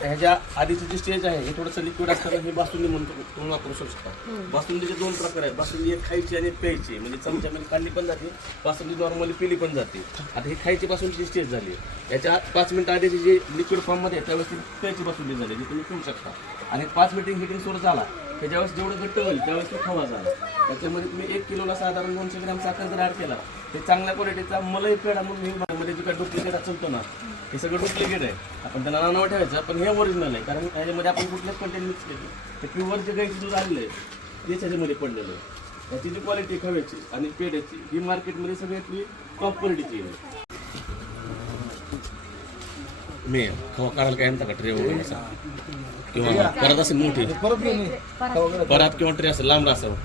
आता ह्याच्या आधीची जी स्टेज आहे हे थोडंसं लिक्विड असताना हे बासुंदी म्हणतो तुम्ही वापरू शकता. बासुंदीचे 2 प्रकार आहेत. बासुंदी एक खायची आणि एक प्यायची. म्हणजे चमच्यामध्ये खाल्ली पण जाते, बासुंदी नॉर्मली पिली पण जाते. आता ही खायची बासुंदीची स्टेज झाली. याच्या 5 मिनिटं आधीची जी लिक्विड फॉर्ममध्ये आहे त्यावेळेस ती प्यायची बासुंदी झाली जी तुम्ही पिऊ शकता. आणि 5 मिनिट हिटिंग सोर्स झाला त्याच्यावेळेस जेवढं घट्ट होईल त्यावेळेस तो खवा झाला. त्याच्यामध्ये तुम्ही 1 किलोला साधारण 200 ग्रॅम साखर जर ॲड केला ते चांगल्या क्वालिटीचा मलाई पेढा म्हणून हे मध्ये जे काय डुप्लिकेट चलतो ना हे सगळं डुप्लिकेट आहे. आपण त्याला नाव ठेवायचं पण हे ओरिजिनल आहे. कारण त्याच्यामध्ये आपण कुठलेच कंटेंट मिक्स केले. ते प्युअर जे गाईचं दूध आलेलं आहे तेच ह्याच्यामध्ये पडलेलं आहे. त्याची जी क्वालिटी खव्याची आणि पेढ्याची ही मार्केटमध्ये सगळ्यातली टॉप क्वालिटीची आहे. मी खवा काढायला काय आणता का ट्रे वगैरे असा किंवा परत असेल मोठी परत किंवा ट्रे असेल लांब असावं